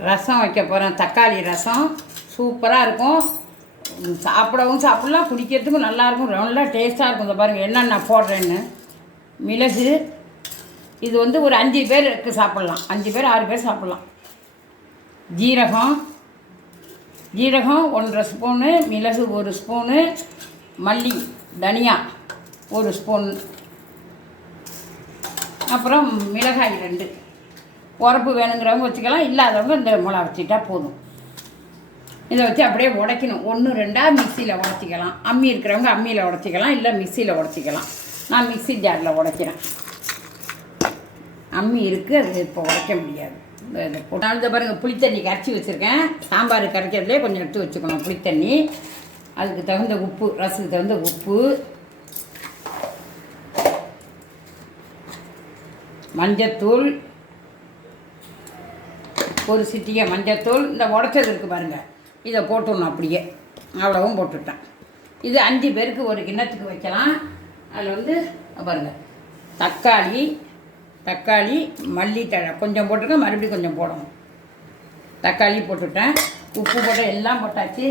ரசம் வைக்க போகிறேன் தக்காளி ரசம். சூப்பராக இருக்கும். சாப்பிடவும் சாப்பிட்லாம். குடிக்கிறதுக்கும் நல்லாயிருக்கும் நல்லா டேஸ்ட்டாக இருக்கும். இந்த பாருங்கள் என்னென்ன போடுறேன்னு. மிளகு. இது வந்து ஒரு அஞ்சு பேருக்கு சாப்பிட்லாம். அஞ்சு பேர் ஆறு பேர் சாப்பிட்லாம். ஜீரகம். ஜீரகம் ஒன்றரை ஸ்பூனு மிளகு ஒரு ஸ்பூனு மல்லி தனியா ஒரு ஸ்பூன். அப்புறம் மிளகாய் ரெண்டு. உரப்பு வேணுங்கிறவங்க வச்சுக்கலாம் இல்லாதவங்க இந்த மிளகா வச்சுட்டா போதும். இதை வச்சு அப்படியே உடைக்கணும். ஒன்று ரெண்டாக மிக்சியில் உடச்சிக்கலாம். அம்மி இருக்கிறவங்க அம்மியில் உடச்சிக்கலாம் இல்லை மிக்சியில் உடச்சிக்கலாம். நான் மிக்ஸி ஜாரில் உடைக்கிறேன். அம்மி இருக்குது அது இப்போ உடைக்க முடியாது. இந்த நான் இதை பாருங்கள் புளித்தண்ணி கரைச்சி வச்சுருக்கேன். சாம்பார் கரைக்கிறதுலே கொஞ்சம் எடுத்து வச்சுக்கணும் புளித்தண்ணி. அதுக்கு தகுந்த உப்பு ரசத்துக்கு தகுந்த உப்பு. மஞ்சத்தூள். ஒரு சிட்டிகை மஞ்சத்தூள் இந்த உடச்சது இருக்குது பாருங்கள் இதை போட்டுடணும் அப்படியே. அவ்வளவும் போட்டுட்டேன். இது அஞ்சு பேருக்கு ஒரு கிண்ணத்துக்கு வைக்கலாம். அதில் வந்து பாருங்கள் தக்காளி தக்காளி மல்லித்தழை கொஞ்சம் போட்டிருக்கேன் மறுபடியும் கொஞ்சம் போடணும். தக்காளி போட்டுட்டேன். உப்பு போட்டு எல்லாம் போட்டாச்சு.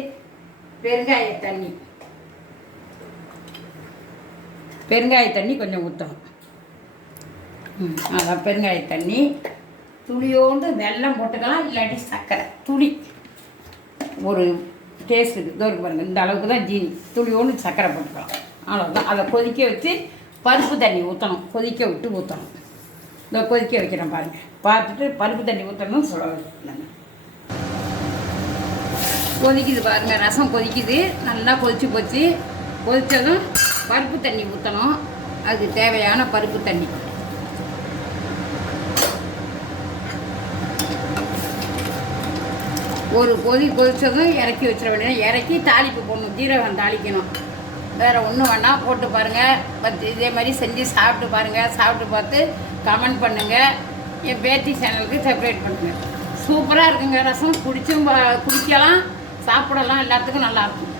பெருங்காய தண்ணி. பெருங்காய தண்ணி கொஞ்சம் ஊற்றணும் ம் அதான் பெருங்காய தண்ணி. துளியோண்டு வெல்லம் போட்டுக்கலாம் இல்லாட்டி சர்க்கரை துளி. ஒரு டேஸ்ட்டுக்கு இதோ பாருங்கள் இந்த அளவுக்கு தான் ஜீனி. துளியோண்டு சர்க்கரை போட்டுக்கலாம். அவ்வளோதான் அதை கொதிக்க வச்சு பருப்பு தண்ணி ஊற்றணும் கொதிக்க விட்டு ஊற்றணும் இந்த கொதிக்க வைக்கிறேன் பாருங்கள் பார்த்துட்டு பருப்பு தண்ணி ஊற்றணும்னு சொல்ல கொதிக்குது பாருங்கள் ரசம் கொதிக்குது. நல்லா கொதிச்சு போச்சு. கொதித்ததும் பருப்பு தண்ணி ஊற்றணும் அதுக்கு தேவையான பருப்பு தண்ணி. ஒரு கொதி பொதிச்சதும் இறக்கி வச்சிட வேண்டியது. இறக்கி தாளிப்பு போடணும். ஜீரகம் தாளிக்கணும். வேறு ஒன்றும் வேணால் போட்டு பாருங்கள் பத் இதே மாதிரி செஞ்சு சாப்பிட்டு பாருங்கள் சாப்பிட்டு பார்த்து கமெண்ட் பண்ணுங்கள் என் பேத்தி சேனலுக்கு செப்பரேட் பண்ணுங்கள் சூப்பராக இருக்குங்க. ரசம் குடிச்சும் குடிக்கலாம். சாப்பிடலாம். எல்லாத்துக்கும் நல்லாயிருக்கும்